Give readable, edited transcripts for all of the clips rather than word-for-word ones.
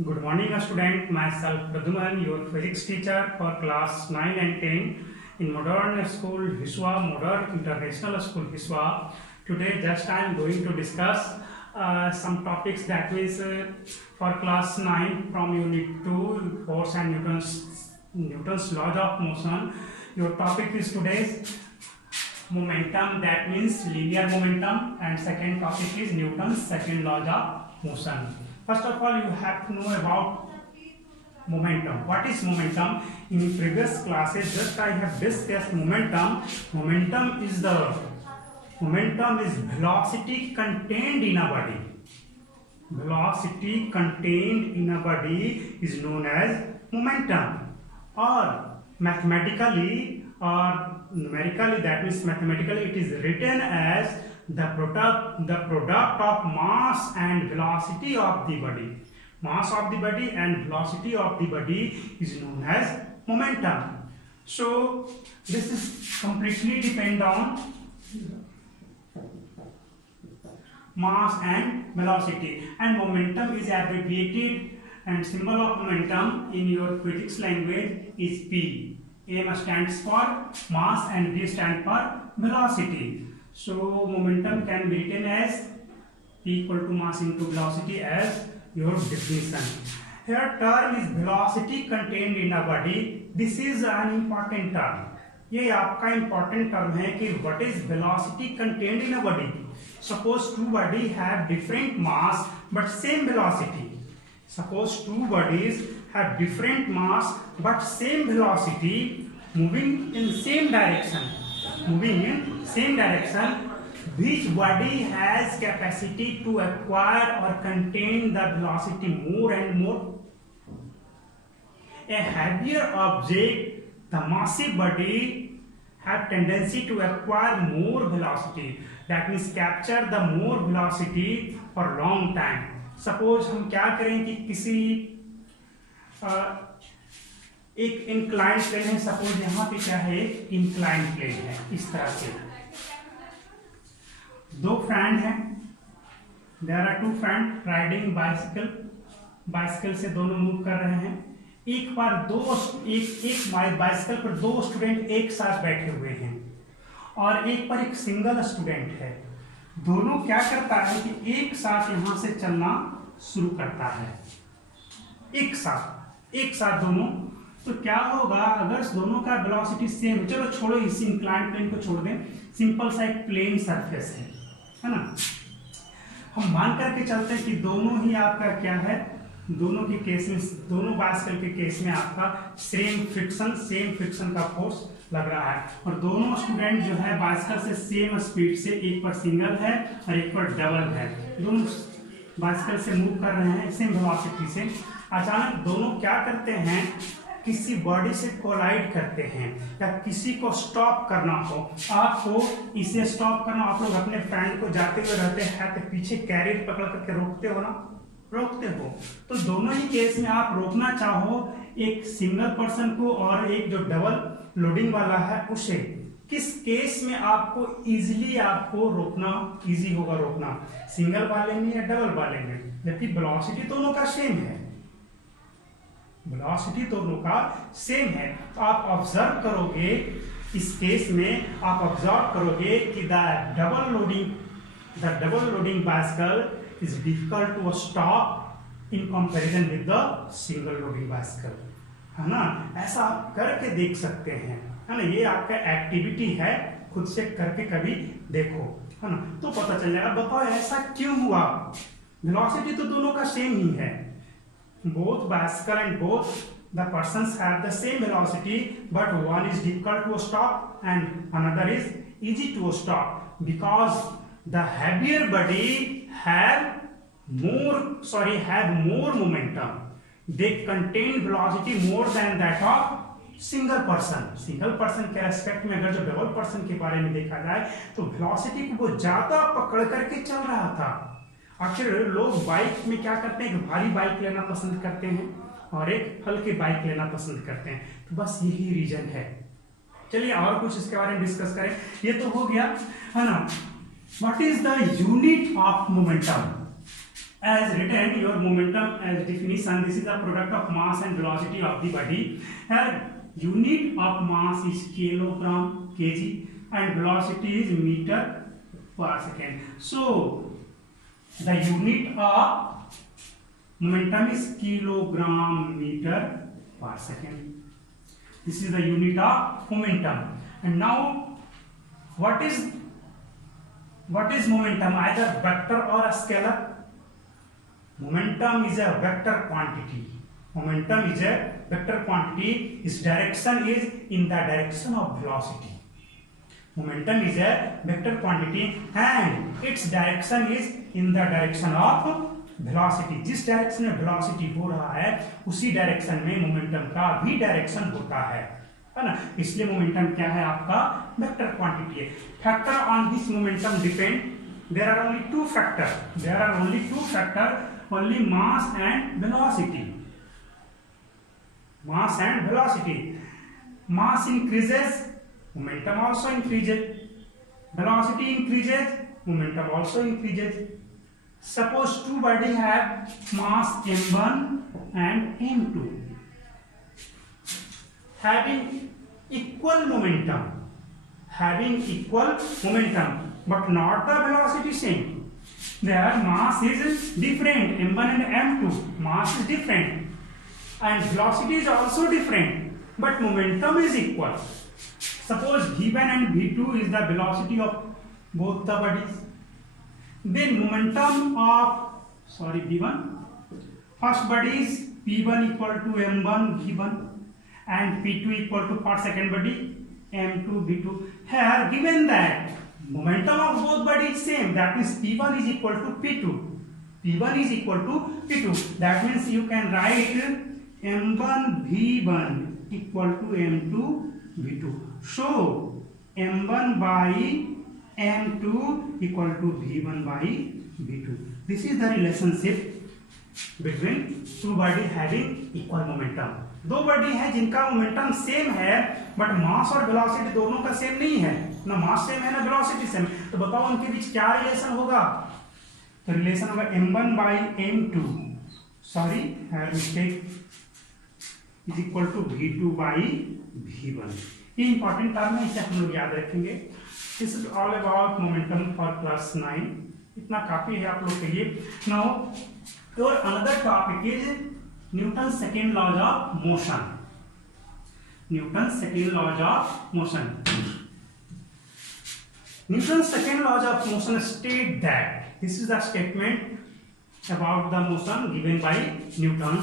Good morning, student. Myself Praduman, your physics teacher for class 9 and 10 in Modern School Hiswa, Modern International School Hiswa. Today, just I am going to discuss some topics that means for class 9 from Unit 2, Force and Newton's laws of motion. Your topic is today's momentum, that means linear momentum, and second topic is Newton's second law of motion. First of all, you have to know about momentum. What is momentum? In previous classes, just I have discussed momentum. Momentum is velocity contained in a body. Velocity contained in a body is known as momentum. Or mathematically or numerically, that means mathematically, it is written as the product of mass and velocity of the body. Mass of the body and velocity of the body is known as momentum. So this is completely depend on mass and velocity, and momentum is abbreviated, and symbol of momentum in your physics language is P. M stands for mass and V stands for velocity. So momentum can be written as P equal to mass into velocity as your definition. Here term is velocity contained in a body. This is an important term. ये आपका important term है कि what is velocity contained in a body. Suppose two body have different mass but same velocity. Suppose two bodies have different mass but same velocity, moving in same direction. Which body has capacity to acquire or contain the velocity more and more? A heavier object, the massive body, have tendency to acquire more velocity. That means capture the more velocity for long time. Suppose हम क्या करें कि किसी एक inclined plane है. Suppose यहाँ पे क्या है, इंक्लाइंड प्लेन है. इस तरह से दो फ्रेंड हैं. There are two friend riding bicycle से दोनों मूव कर रहे हैं. एक बाइसिकल पर दो स्टूडेंट एक साथ बैठे हुए हैं और एक पर एक सिंगल स्टूडेंट है. दोनों क्या करता है कि एक साथ यहां से चलना शुरू करता है. एक साथ दोनों. तो क्या होगा अगर दोनों का वेलोसिटी सेम. चलो छोड़ो, इसी इंक्लाइंड प्लेन को छोड़ दें. सिंपल सा एक प्लेन सरफेस है ना. हम मान करके चलते हैं कि दोनों ही आपका क्या है, दोनों के केस में, दोनों बाइसिकल के केस में आपका सेम फ्रिक्शन का फोर्स लग रहा है. और दोनों स्टूडेंट जो है बाइसिकल से सेम स्पीड से, एक पर सिंगल है और एक पर डबल है, दोनों बाइसिकल से मूव कर रहे हैं सेम वेलोसिटी से. अचानक दोनों क्या करते हैं, किसी बॉडी से कोलाइड करते हैं या किसी को स्टॉप करना हो. आपको इसे स्टॉप करना, आप लोग अपने फ्रेंड को जाते हुए रहते हैं तो पीछे कैरियर पकड़ करके रोकते हो ना, रोकते हो. तो दोनों ही केस में आप रोकना चाहो एक सिंगल पर्सन को और एक जो डबल लोडिंग वाला है उसे, किस केस में आपको इजीली आपको रोकना इजी होगा रोकना, सिंगल वाले में या डबल वाले में. जबकि वेलोसिटी दोनों का सेम है, वेलोसिटी दोनों का सेम है. तो आप ऑब्जर्व करोगे इस केस में, आप ऑब्जर्व करोगे कि the double loading bicycle is difficult to stop in comparison with the single loading bicycle, है ना. ऐसा आप करके देख सकते हैं, है ना. ये आपका एक्टिविटी है, खुद से करके कभी देखो, है ना, तो पता चल जाएगा. बताओ ऐसा क्यों हुआ. वेलोसिटी तो दोनों का सेम ही है. both bicycle and both the persons have the same velocity, but one is difficult to stop and another is easy to stop, because the heavier body have more momentum. They contain velocity more than that of single person के respect में. अगर जो double person के बारे में देखा जाए तो वेलोसिटी को वो ज्यादा पकड़ करके चल रहा था. आखिर लोग बाइक में क्या करते हैं, भारी बाइक लेना पसंद करते हैं और एक हल्के बाइक लेना पसंद करते हैं. तो बस यही रीजन है. चलिए और कुछ इसके बारे में डिस्कस करें. ये तो हो गया, है ना. What is the unit of momentum? as written your momentum as definition, this is the product of mass and velocity of the body. Here unit of mass is kilogram kg and velocity is meter per second. So the unit of momentum is kilogram meter per second. This is the unit of momentum. And now what is momentum? Either vector or a scalar. Momentum is a vector quantity. Momentum is a vector quantity. Its direction is in the direction of velocity. Momentum is a vector quantity and its direction is in the direction of velocity. जिस direction में velocity हो रहा है उसी direction में momentum का भी direction होता है ना. इसलिए momentum क्या है आपका vector quantity है. Factor on this momentum depend. There are only two factor. Only mass and velocity. Mass increases, momentum also increases. Velocity increases, momentum also increases. Suppose two bodies have mass m1 and m2 having equal momentum, but not the velocity same. Their mass is different, m1 and m2 mass is different and velocity is also different, but momentum is equal. Suppose v1 and v2 is the velocity of both the bodies. Then momentum of v1, first body is p1 equal to m1 v1 and p2 equal to for second body m2 v2. Here given that momentum of both bodies is same, that means p1 is equal to p2. That means you can write m1 v1 equal to m2 v2. So m1 by m2 equal to v1 by v2. This is the relationship between two bodies having equal momentum. दो body है जिनका momentum same है but mass और velocity दोनों का same नहीं है, ना मास सेम है ना वेलोसिटी सेम. तो बताओ उनके बीच क्या रिलेशन होगा? तो रिलेशन होगा m1 by m2 mistake is equal to v2 by v1. ये इंपॉर्टेंट टर्म है, इसे हम लोग याद रखेंगे. This is all about momentum for class 9. इतना काफी है आप लोग के लिए. Now your another topic is Newton's second laws of motion. Newton's second laws of motion state that, this is the statement about the motion given by Newton.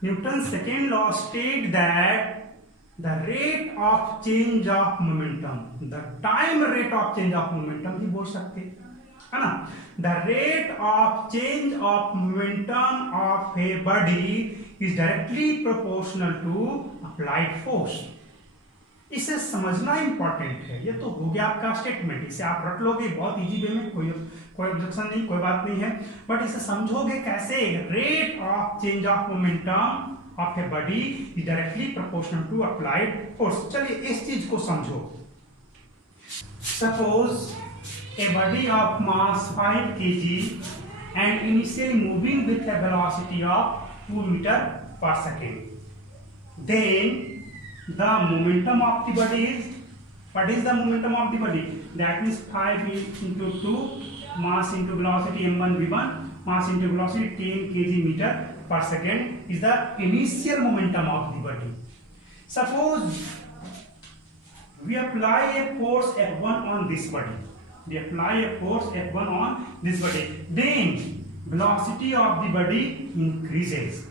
Newton's second law state that the rate of change of momentum, the time rate of change of momentum भी बोल सकते है ना. The rate of change of momentum of a body is directly proportional to applied force. इसे समझना important है. ये तो हो गया आपका स्टेटमेंट, इसे आप रट लोगे बहुत इजी वे में, कोई ऑब्जेक्शन नहीं, कोई बात नहीं है. बट इसे समझोगे कैसे? Rate of change of momentum of a body is directly proportional to applied force. चलिए इस चीज को समझो. Suppose a body of mass 5 kg and initially moving with a velocity of 2 meter per second. Then the momentum of the body is, what is the momentum of the body? That means 5 into 2 mass into velocity m1 v1 mass into velocity 10 kg meter per second is the initial momentum of the body. Suppose we apply a force F1 on this body. We apply a force F1 on this body. Then velocity of the body increases.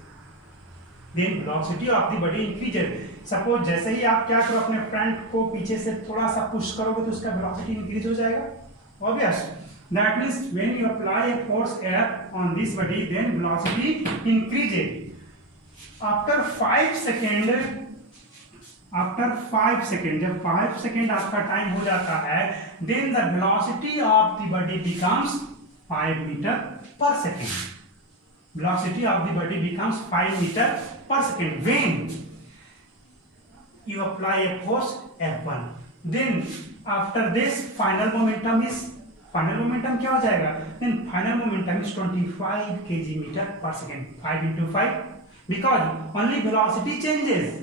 Suppose जैसे ही आप क्या करो, अपने front को पीछे से थोड़ा सा पुश करोगे तो उसका वेलोसिटी इंक्रीज हो जाएगा. Obvious. That means when you apply a force F on this body, then velocity increases. After 5 seconds, जब 5 सेकेंड आपका टाइम हो जाता है, then the velocity of the body becomes 5 meter per second. Velocity of the body becomes 5 meter per second when you apply a force F1. Then after this final momentum is final momentum क्या हो जाएगा? Then final momentum is 25 kg metre per second. 5 into 5 because only velocity changes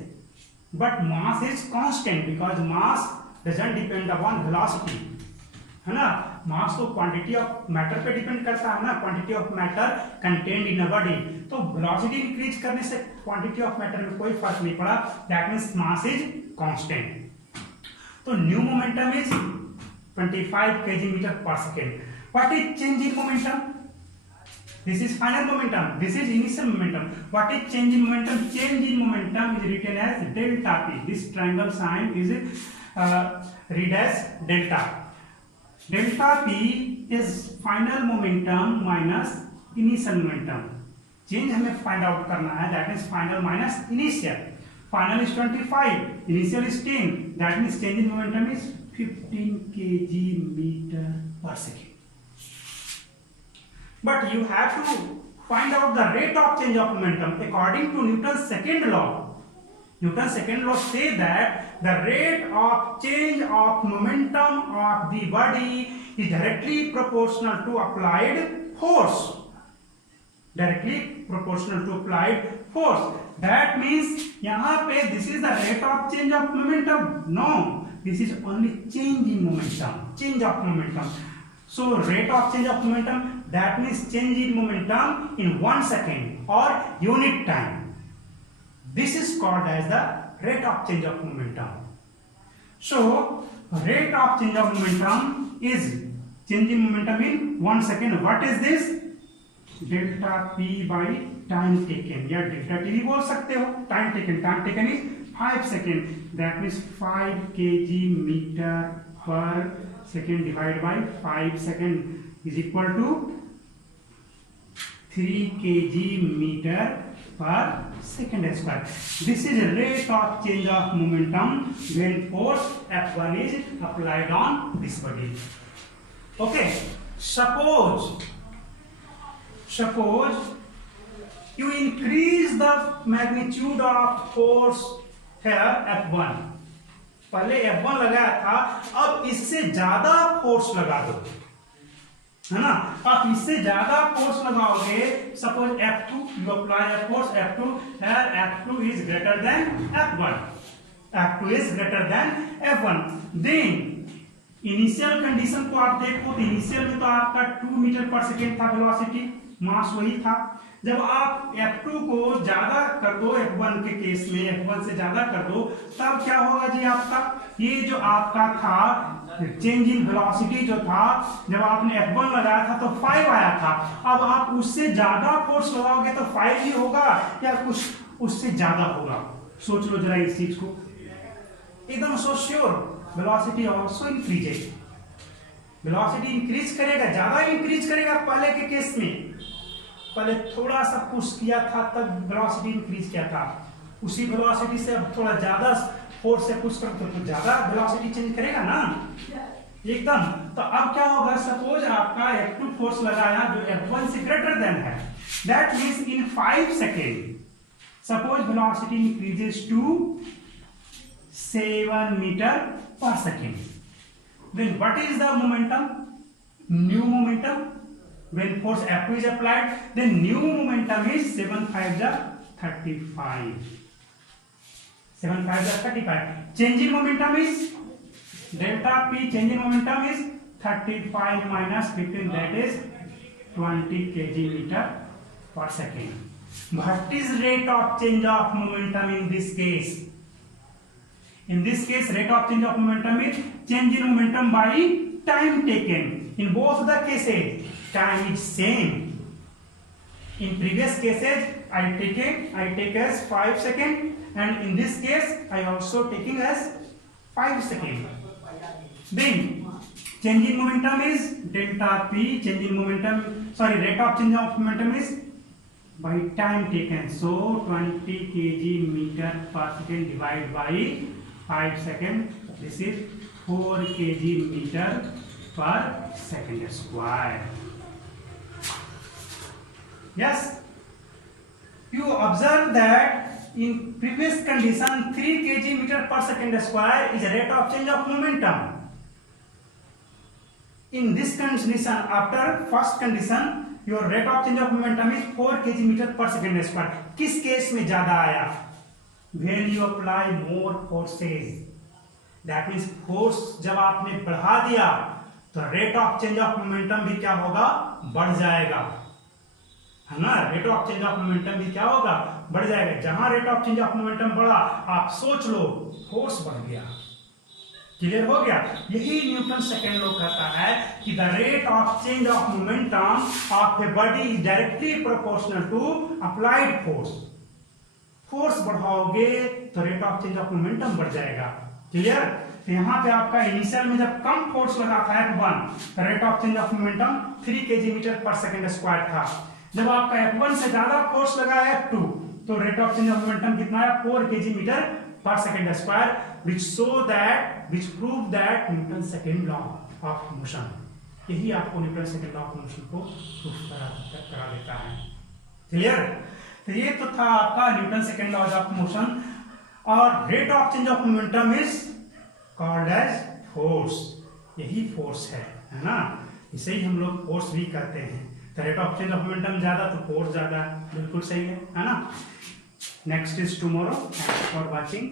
but mass is constant because mass doesn't depend upon velocity, है ना. मास तो quantity of matter पे depend करता है ना, quantity of matter contained in a body. तो velocity increase करने से क्वांटिटी ऑफ मैटर में कोई फर्क नहीं पड़ा. That means mass is constant. तो new momentum is 25 kg metre per second. What is change in momentum? This is final momentum. This is initial momentum. What is change in momentum? Change in momentum is written as delta p. This triangle sign is read as delta. Delta p is final momentum minus initial momentum. Change हमें find out करना है. That is final minus initial. Final is 25. Initial is 10. That means change in momentum is 15 kg meter per second. But you have to find out the rate of change of momentum according to Newton's second law. Newton's second law says that the rate of change of momentum of the body is directly proportional to applied force. Directly proportional to applied force. That means यहाँ पे this is the rate of change of momentum. No, this is only change in momentum. Change of momentum. So rate of change of momentum, that means change in momentum in 1 second or unit time. This is called as the rate of change of momentum. So rate of change of momentum is change in momentum in 1 second. What is this? Delta p by time taken. या delta t भी बोल सकते हो. Time taken. Time taken is 5 seconds. That means 5 kg meter per second divided by 5 second is equal to 3 kg meter per second square. This is rate of change of momentum when force F1 is applied on this body. Okay, suppose you increase the magnitude of force here F1. पहले F1 लगाया था, अब इससे ज्यादा force लगा दो, है ना. आप इससे ज्यादा फोर्स लगाओगे. Suppose F2, you apply a force F2. Here F2 is greater than F1. F2 is greater than F1. Then initial condition को आप देखो तो इनिशियल में तो आपका 2 मीटर पर सेकेंड था वेलोसिटी, मास वही था. जब आप F2 को ज्यादा कर दो F1 के केस में, F1 से ज्यादा कर दो, तब क्या होगा जी? आपका ये जो आपका था चेंज इन वेलोसिटी जो था, जब आपने F1 लगाया था तो 5 आया था. अब आप उससे ज्यादा फोर्स लगाओगे तो 5 ही होगा या कुछ उससे ज्यादा होगा? सोच लो जरा इस चीज को. एकदम so sure velocity also increases. Velocity increase करेगा, ज्यादा इंक्रीज करेगा. पहले के केस में पहले थोड़ा सा पुश किया था तब वेलोसिटी इंक्रीज किया था, उसी वेलोसिटी से अब थोड़ा ज्यादा फोर्स से पुश करते तो ज्यादा वेलोसिटी चेंज करेगा ना एकदम. तो अब क्या होगा? सपोज आपका F2 फोर्स लगाया जो F1 से ग्रेटर देन है. That means in 5 second suppose velocity increases to 7 metre per second. Then what is the momentum? New momentum. When force F2 is applied, then new momentum is 7 5 35. 7 5 35. Change in momentum is delta p. Change in momentum is 35 minus 15. That is 20 kg meter per second. What is rate of change of momentum in this case? In this case, rate of change of momentum is change in momentum by time taken. In both the cases, time is same. In previous cases, I take as 5 second, and in this case, I also taking as 5 second. Then change in momentum is delta p. Change in momentum, rate of change of momentum is by time taken. So 20 kg meter per second divided by 5 second. This is 4 kg meter per second square. Yes, you observe that in previous condition 3 kg meter per second square is a rate of change of momentum. In this condition, after first condition, your rate of change of momentum is 4 kg meter per second square. किस case में ज्यादा आया? When you apply more forces. That means force जब आपने बढ़ा दिया तो rate of change of momentum भी क्या होगा? बढ़ जाएगा, है ना? Rate of change of momentum भी क्या होगा? बढ़ जाएगा। जहां rate of change of momentum बढ़ा, आप सोच लो फोर्स बढ़ गया। क्लियर हो गया? यही न्यूटन सेकेंड लॉ कहता है कि the rate of change of momentum of a body is directly proportional to applied force. Force बढ़ाओगे तो rate of change of momentum बढ़ जाएगा। क्लियर? तो यहाँ पे आपका इनिशियल में जब कम फोर्स लगा था F1, rate of change of momentum 3 kg metre per second square था। जब आपका F1 से ज्यादा फोर्स लगा F2, तो rate of change of momentum कितना है? 4 kg metre per second square, which prove that Newton second law of motion. यही आपको Newton second law of motion को प्रूफ करा देता है। क्लियर? तो ये तो था आपका Newton second law of motion. और rate of change of momentum is called as force. यही फोर्स है ना? इसे ही हम लोग फोर्स भी कहते हैं। तो rate of change of momentum ज्यादा तो फोर्स ज्यादा, बिल्कुल सही है ना? Next is tomorrow. Thanks for watching.